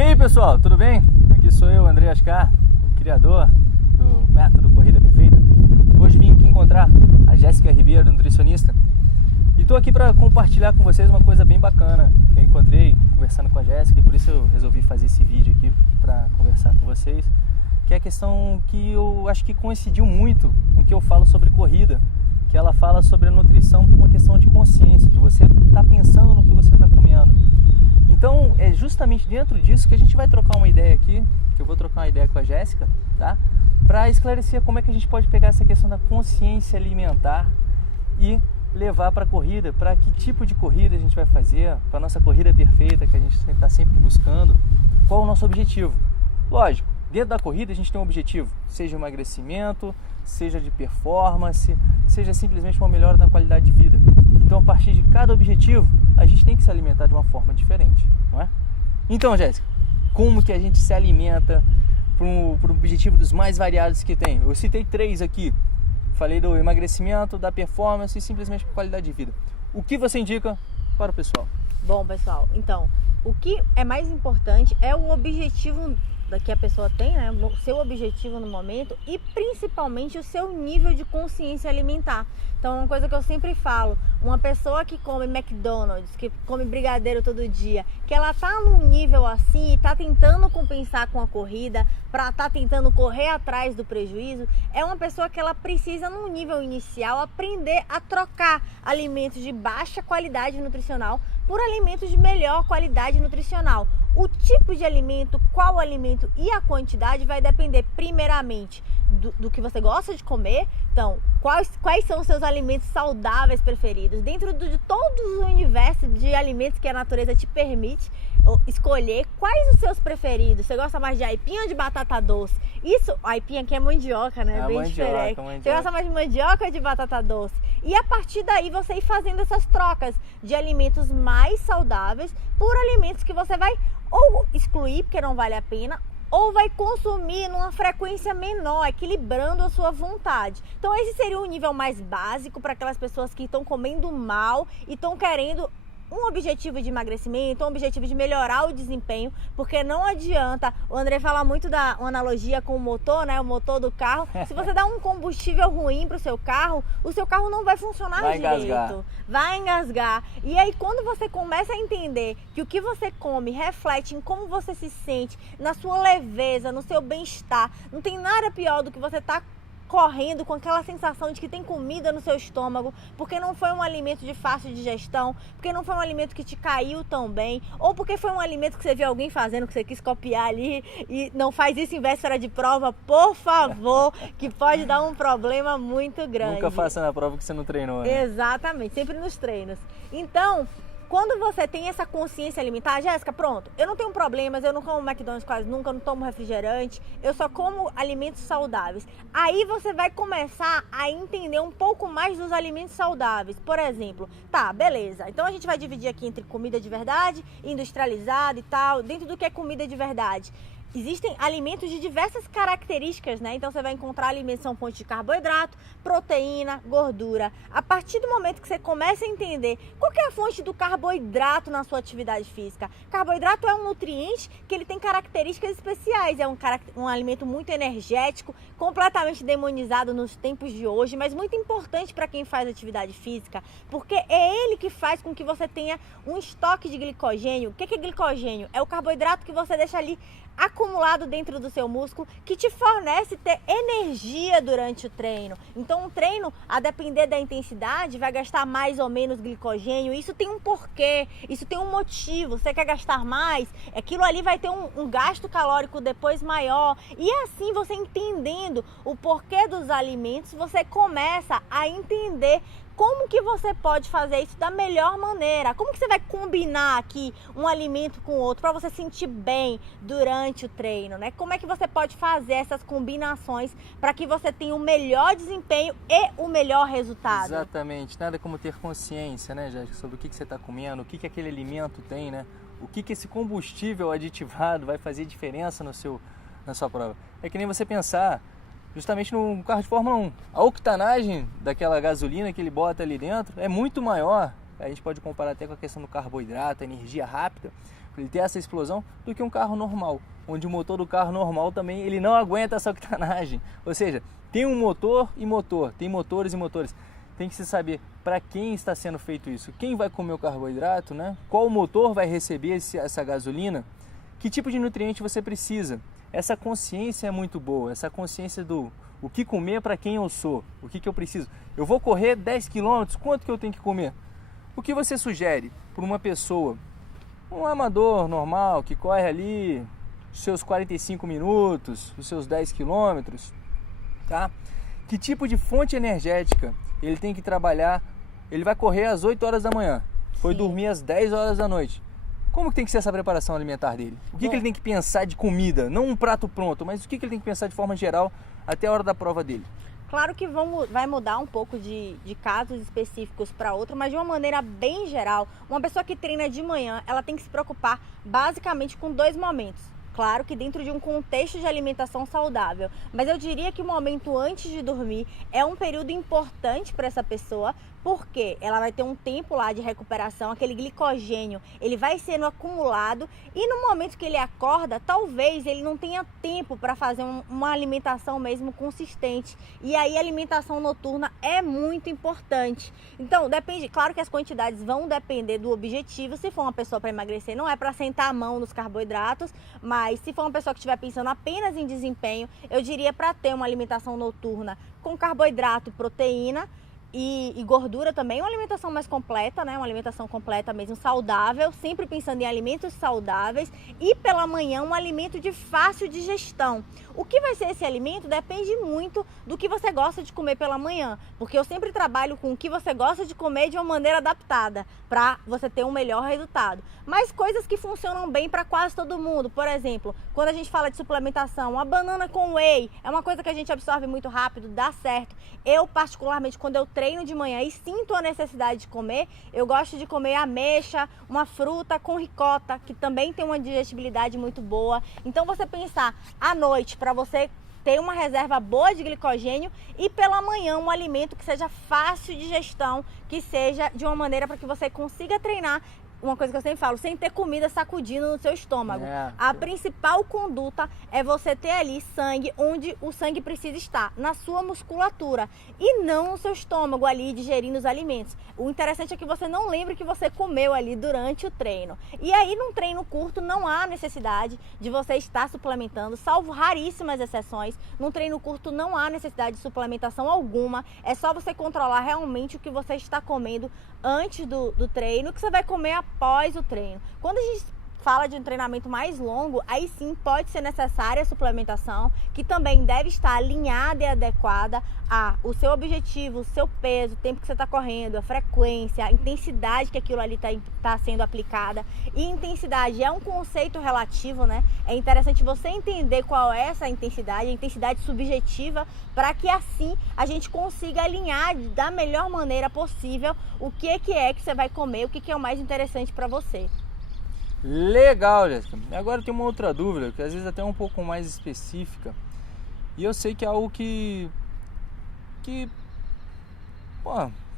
E aí pessoal, tudo bem? Aqui sou eu, André Ascar, o criador do método Corrida Perfeita. Hoje vim aqui encontrar a Jéssica Ribeiro, nutricionista, e estou aqui para compartilhar com vocês uma coisa bem bacana que eu encontrei conversando com a Jéssica, e por isso eu resolvi fazer esse vídeo aqui para conversar com vocês, que é a questão que eu acho que coincidiu muito com o que eu falo sobre corrida, que ela fala sobre a nutrição como uma questão de consciência, de você estar pensando no que você está comendo. Então é justamente dentro disso que a gente vai trocar uma ideia aqui, que eu vou trocar uma ideia com a Jéssica, tá? Para esclarecer como é que a gente pode pegar essa questão da consciência alimentar e levar para a corrida, para que tipo de corrida a gente vai fazer, para a nossa corrida perfeita que a gente está sempre buscando, qual é o nosso objetivo. Lógico, dentro da corrida a gente tem um objetivo, seja emagrecimento, seja de performance, seja simplesmente uma melhora na qualidade de vida. Então a partir de cada objetivo, a gente tem que se alimentar de uma forma diferente, não é? Então, Jéssica, como que a gente se alimenta para o objetivo dos mais variados que tem? Eu citei 3 aqui. Falei do emagrecimento, da performance e simplesmente para qualidade de vida. O que você indica para o pessoal? Bom, pessoal, então, o que é mais importante é o objetivo que a pessoa tem, né? O seu objetivo no momento e principalmente o seu nível de consciência alimentar. Então, uma coisa que eu sempre falo, uma pessoa que come McDonald's, que come brigadeiro todo dia, que ela tá num nível assim e tá tentando compensar com a corrida, tá tentando correr atrás do prejuízo, é uma pessoa que ela precisa, num nível inicial, aprender a trocar alimentos de baixa qualidade nutricional por alimentos de melhor qualidade nutricional. O tipo de alimento, qual alimento e a quantidade vai depender primeiramente do que você gosta de comer. Então, quais são os seus alimentos saudáveis preferidos? Dentro de todo o universo de alimentos que a natureza te permite escolher, quais os seus preferidos? Você gosta mais de aipim ou de batata doce? Isso, aipim aqui é mandioca, né? Bem diferente. Você gosta mais de mandioca ou de batata doce? E a partir daí você ir fazendo essas trocas de alimentos mais saudáveis por alimentos que você vai ou excluir porque não vale a pena, ou vai consumir numa frequência menor, equilibrando a sua vontade. Então esse seria o nível mais básico para aquelas pessoas que estão comendo mal e estão querendo um objetivo de emagrecimento, um objetivo de melhorar o desempenho, porque não adianta, o André fala muito da uma analogia com o motor, né, o motor do carro. Se você dá um combustível ruim para o seu carro não vai funcionar direito, vai engasgar. E aí quando você começa a entender que o que você come reflete em como você se sente, na sua leveza, no seu bem-estar, não tem nada pior do que você estar correndo com aquela sensação de que tem comida no seu estômago, porque não foi um alimento de fácil digestão, porque não foi um alimento que te caiu tão bem, ou porque foi um alimento que você viu alguém fazendo, que você quis copiar ali, e não faz isso em véspera de prova, por favor, que pode dar um problema muito grande. Nunca faça na prova que você não treinou, né? Exatamente, sempre nos treinos. Então, quando você tem essa consciência alimentar, Jéssica, pronto, eu não tenho problemas, eu não como McDonald's quase nunca, eu não tomo refrigerante, eu só como alimentos saudáveis. Aí você vai começar a entender um pouco mais dos alimentos saudáveis. Por exemplo, tá, beleza, então a gente vai dividir aqui entre comida de verdade, industrializada e tal, dentro do que é comida de verdade. Existem alimentos de diversas características, né? Então você vai encontrar alimentos que são fontes de carboidrato, proteína, gordura. A partir do momento que você começa a entender qual que é a fonte do carboidrato na sua atividade física. Carboidrato é um nutriente que ele tem características especiais. É um alimento muito energético, completamente demonizado nos tempos de hoje, mas muito importante para quem faz atividade física, porque é ele que faz com que você tenha um estoque de glicogênio. O que é glicogênio? É o carboidrato que você deixa ali acumulado dentro do seu músculo, que te fornece ter energia durante o treino. Então um treino, a depender da intensidade, vai gastar mais ou menos glicogênio. Isso tem um porquê, isso tem um motivo. Você quer gastar mais, aquilo ali vai ter um gasto calórico depois maior. E assim, você entendendo o porquê dos alimentos, você começa a entender como que você pode fazer isso da melhor maneira? Como que você vai combinar aqui um alimento com o outro para você sentir bem durante o treino, né? Como é que você pode fazer essas combinações para que você tenha o melhor desempenho e o melhor resultado? Exatamente, nada como ter consciência, né, Jéssica, sobre o que você está comendo, o que aquele alimento tem, né? O que esse combustível aditivado vai fazer diferença na sua prova. É que nem você pensar justamente no carro de Fórmula 1. A octanagem daquela gasolina que ele bota ali dentro é muito maior. A gente pode comparar até com a questão do carboidrato, a energia rápida, para ele ter essa explosão, do que um carro normal, onde o motor do carro normal também ele não aguenta essa octanagem. Ou seja, tem um motor e motor, tem motores e motores. Tem que se saber para quem está sendo feito isso, quem vai comer o carboidrato, né? Qual motor vai receber essa gasolina, que tipo de nutriente você precisa. Essa consciência é muito boa, essa consciência do o que comer para quem eu sou, o que eu preciso. Eu vou correr 10 km, quanto que eu tenho que comer? O que você sugere para uma pessoa, um amador normal, que corre ali os seus 45 minutos, os seus 10 km, tá? Que tipo de fonte energética ele tem que trabalhar? Ele vai correr às 8 horas da manhã, foi dormir às 10 horas da noite. Como que tem que ser essa preparação alimentar dele? O que ele tem que pensar de comida? Não um prato pronto, mas o que ele tem que pensar de forma geral até a hora da prova dele? Claro que vai mudar um pouco de casos específicos para outro, mas de uma maneira bem geral, uma pessoa que treina de manhã, ela tem que se preocupar basicamente com 2 momentos. Claro que dentro de um contexto de alimentação saudável, mas eu diria que o momento antes de dormir é um período importante para essa pessoa, porque ela vai ter um tempo lá de recuperação, aquele glicogênio, ele vai sendo acumulado e no momento que ele acorda, talvez ele não tenha tempo para fazer uma alimentação mesmo consistente. E aí a alimentação noturna é muito importante. Então, depende, claro que as quantidades vão depender do objetivo. Se for uma pessoa para emagrecer, não é para sentar a mão nos carboidratos, mas se for uma pessoa que estiver pensando apenas em desempenho, eu diria para ter uma alimentação noturna com carboidrato, proteína e gordura também, uma alimentação mais completa, né? Uma alimentação completa mesmo, saudável, sempre pensando em alimentos saudáveis e pela manhã um alimento de fácil digestão. O que vai ser esse alimento depende muito do que você gosta de comer pela manhã, porque eu sempre trabalho com o que você gosta de comer de uma maneira adaptada para você ter um melhor resultado. Mas coisas que funcionam bem para quase todo mundo, por exemplo, quando a gente fala de suplementação, a banana com whey é uma coisa que a gente absorve muito rápido, dá certo. Eu particularmente, quando eu treino de manhã e sinto a necessidade de comer, eu gosto de comer ameixa, uma fruta com ricota, que também tem uma digestibilidade muito boa. Então você pensar à noite para você ter uma reserva boa de glicogênio e pela manhã um alimento que seja fácil de digestão, que seja de uma maneira para que você consiga treinar. Uma coisa que eu sempre falo, sem ter comida sacudindo no seu estômago. A principal conduta é você ter ali sangue onde o sangue precisa estar, na sua musculatura e não no seu estômago ali digerindo os alimentos. O interessante é que você não lembre que você comeu ali durante o treino. E aí num treino curto não há necessidade de você estar suplementando, salvo raríssimas exceções. Num treino curto não há necessidade de suplementação alguma, é só você controlar realmente o que você está comendo antes do treino, que você vai comer após o treino. Quando a gente fala de um treinamento mais longo, aí sim pode ser necessária a suplementação, que também deve estar alinhada e adequada ao seu objetivo, o seu peso, o tempo que você está correndo, a frequência, a intensidade que aquilo ali está sendo aplicada. E intensidade é um conceito relativo, né? É interessante você entender qual é essa intensidade, a intensidade subjetiva, para que assim a gente consiga alinhar da melhor maneira possível o que é que você vai comer, o que é o mais interessante para você. Legal, Jéssica. Agora tem uma outra dúvida, que às vezes até é um pouco mais específica. E eu sei que é algo que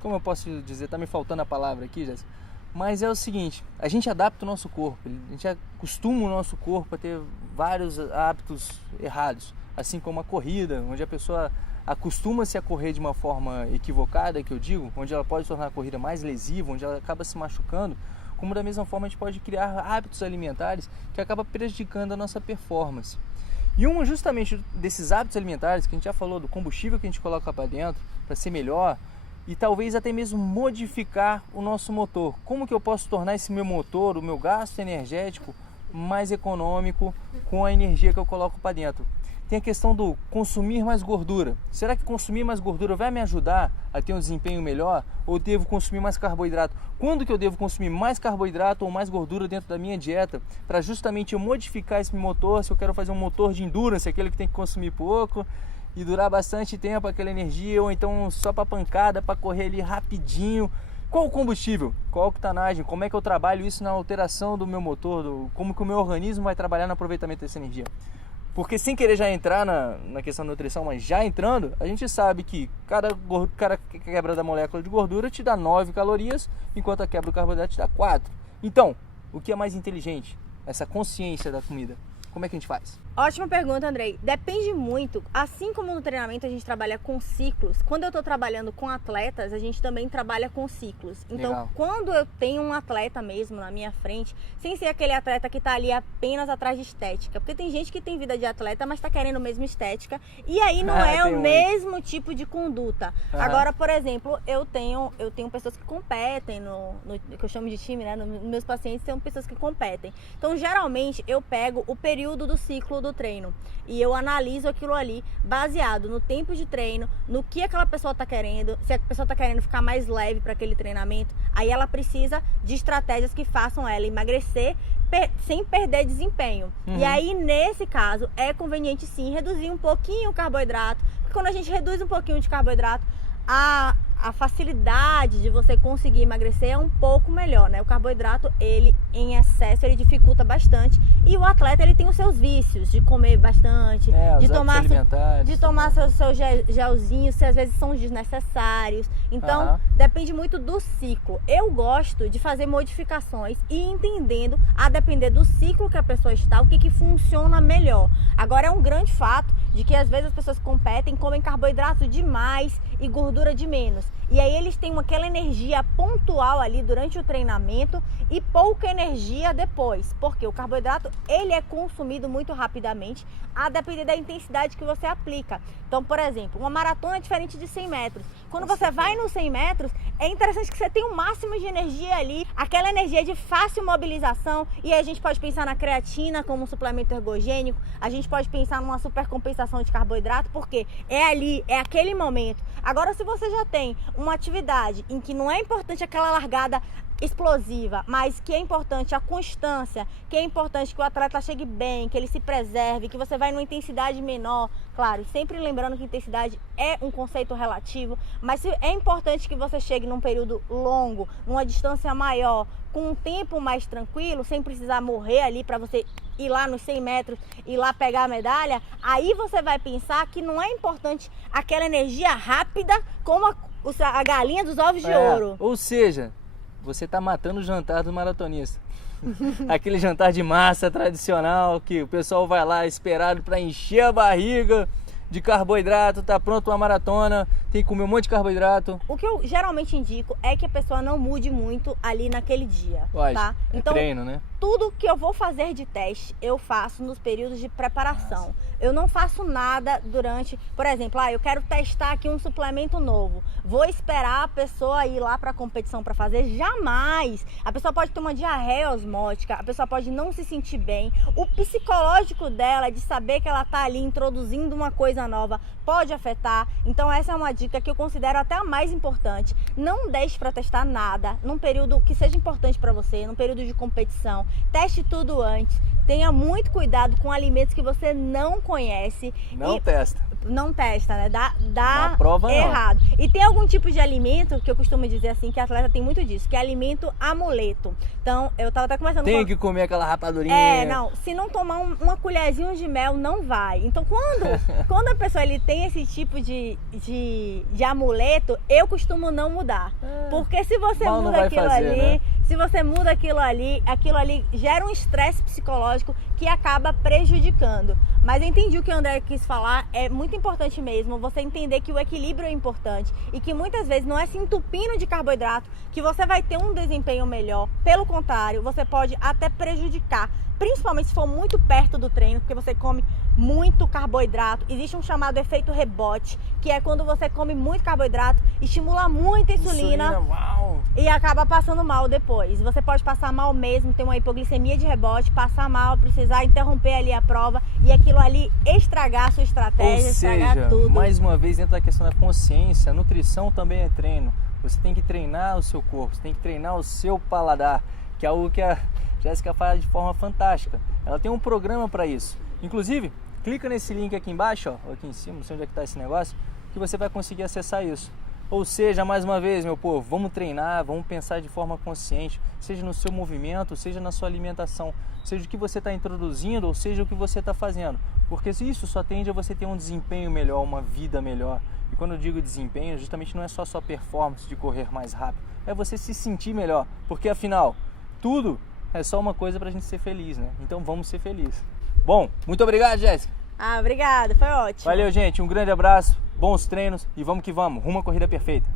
como eu posso dizer, tá me faltando a palavra aqui, Jéssica. Mas é o seguinte, a gente adapta o nosso corpo, a gente acostuma o nosso corpo a ter vários hábitos errados, assim como a corrida, onde a pessoa acostuma-se a correr de uma forma equivocada, que eu digo, onde ela pode tornar a corrida mais lesiva, onde ela acaba se machucando. Como da mesma forma a gente pode criar hábitos alimentares que acabam prejudicando a nossa performance. E um justamente desses hábitos alimentares, que a gente já falou, do combustível que a gente coloca para dentro, para ser melhor, e talvez até mesmo modificar o nosso motor. Como que eu posso tornar esse meu motor, o meu gasto energético, mais econômico com a energia que eu coloco para dentro? Tem a questão do consumir mais gordura. Será que consumir mais gordura vai me ajudar a ter um desempenho melhor? Ou devo consumir mais carboidrato? Quando que eu devo consumir mais carboidrato ou mais gordura dentro da minha dieta? Para justamente eu modificar esse motor, se eu quero fazer um motor de endurance, aquele que tem que consumir pouco e durar bastante tempo aquela energia, ou então só para pancada, para correr ali rapidinho. Qual o combustível? Qual a octanagem? Como é que eu trabalho isso na alteração do meu motor? Como que o meu organismo vai trabalhar no aproveitamento dessa energia? Porque sem querer já entrar na questão da nutrição, mas já entrando, a gente sabe que cada quebra da molécula de gordura te dá 9 calorias, enquanto a quebra do carboidrato te dá 4. Então, o que é mais inteligente? essa consciência da comida? Como é que a gente faz? Ótima pergunta, Andrei. Depende muito. Assim como no treinamento a gente trabalha com ciclos, quando eu estou trabalhando com atletas, a gente também trabalha com ciclos. Então, Legal. quando eu tenho um atleta mesmo na minha frente, sem ser aquele atleta que está ali apenas atrás de estética, porque tem gente que tem vida de atleta, mas está querendo mesmo estética, e aí não é o mesmo tipo de conduta. Agora, por exemplo, eu tenho pessoas que competem no que eu chamo de time, né? Nos meus pacientes tem pessoas que competem. Então, geralmente, eu pego o período do ciclo do treino e eu analiso aquilo ali baseado no tempo de treino, no que aquela pessoa está querendo. Se a pessoa está querendo ficar mais leve para aquele treinamento, aí ela precisa de estratégias que façam ela emagrecer sem perder desempenho. E aí, nesse caso, é conveniente sim reduzir um pouquinho o carboidrato, porque quando a gente reduz um pouquinho de carboidrato, a facilidade de você conseguir emagrecer é um pouco melhor, né? O carboidrato, ele em excesso, ele dificulta bastante, e o atleta, ele tem os seus vícios de comer bastante, de tomar seus gelzinhos, que às vezes são desnecessários. Então, depende muito do ciclo. Eu gosto de fazer modificações e entendendo, a depender do ciclo que a pessoa está, o que funciona melhor. Agora, é um grande fato de que às vezes as pessoas competem, comem carboidrato demais e gordura de menos. E aí eles têm aquela energia pontual ali durante o treinamento e pouca energia depois, porque o carboidrato, ele é consumido muito rapidamente, a depender da intensidade que você aplica. Então, por exemplo, uma maratona é diferente de 100 metros. Quando você vai nos 100 metros, é interessante que você tenha o máximo de energia ali, aquela energia de fácil mobilização, e aí a gente pode pensar na creatina como um suplemento ergogênico, a gente pode pensar numa supercompensação de carboidrato, porque é ali, é aquele momento. Agora, se você já tem uma atividade em que não é importante aquela largada explosiva, mas que é importante a constância, que é importante que o atleta chegue bem, que ele se preserve, que você vai numa intensidade menor, claro, sempre lembrando que intensidade é um conceito relativo, mas é importante que você chegue num período longo, numa distância maior, com um tempo mais tranquilo, sem precisar morrer ali para você ir lá nos 100 metros e lá pegar a medalha, aí você vai pensar que não é importante aquela energia rápida como a galinha dos ovos de ouro. Ou seja, você está matando o jantar do maratonista. Aquele jantar de massa tradicional que o pessoal vai lá esperado para encher a barriga de carboidrato, tá pronto uma maratona, tem que comer um monte de carboidrato. O que eu geralmente indico é que a pessoa não mude muito ali naquele dia, tá? Então, treino, né? Tudo que eu vou fazer de teste, eu faço nos períodos de preparação. Eu não faço nada durante, por exemplo, eu quero testar aqui um suplemento novo. Vou esperar a pessoa ir lá para a competição para fazer? Jamais! A pessoa pode ter uma diarreia osmótica, a pessoa pode não se sentir bem. O psicológico dela, de saber que ela tá ali introduzindo uma coisa nova, pode afetar. Então essa é uma dica que eu considero até a mais importante. Não deixe para testar nada num período que seja importante para você, num período de competição. Teste tudo antes. Tenha muito cuidado com alimentos que você não conhece. Não testa, né? Dá prova errado. Não. E tem algum tipo de alimento, que eu costumo dizer assim, que atleta tem muito disso, que é alimento amuleto. Então, eu tava até conversando Tem que comer aquela rapadurinha. Se não tomar uma colherzinha de mel, não vai. Então, quando a pessoa ele tem esse tipo de amuleto, eu costumo não mudar. Porque se você muda aquilo ali, né? Se você muda aquilo ali gera um estresse psicológico que acaba prejudicando. Mas eu entendi o que o André quis falar, é muito importante mesmo você entender que o equilíbrio é importante e que muitas vezes não é se entupindo de carboidrato que você vai ter um desempenho melhor. Pelo contrário, você pode até prejudicar, principalmente se for muito perto do treino, porque você come muito carboidrato. Existe um chamado efeito rebote, que é quando você come muito carboidrato, estimula muito a insulina e acaba passando mal depois. Você pode passar mal mesmo, ter uma hipoglicemia de rebote, passar mal, precisar interromper ali a prova e aquilo ali estragar a sua estratégia, estragar tudo. Mais uma vez, dentro da questão da consciência, nutrição também é treino. Você tem que treinar o seu corpo, você tem que treinar o seu paladar, que é algo que a Jéssica faz de forma fantástica. Ela tem um programa para isso. Inclusive, clica nesse link aqui embaixo, aqui em cima, não sei onde é que está esse negócio, que você vai conseguir acessar isso. Ou seja, mais uma vez, meu povo, vamos treinar, vamos pensar de forma consciente, seja no seu movimento, seja na sua alimentação, seja o que você está introduzindo, ou seja o que você está fazendo. Porque isso só tende a você ter um desempenho melhor, uma vida melhor. E quando eu digo desempenho, justamente não é só sua performance de correr mais rápido, é você se sentir melhor. Porque afinal, tudo é só uma coisa pra gente ser feliz, né? Então vamos ser felizes. Bom, muito obrigado, Jéssica. Obrigada, foi ótimo. Valeu, gente. Um grande abraço, bons treinos e vamos que vamos. Rumo à corrida perfeita.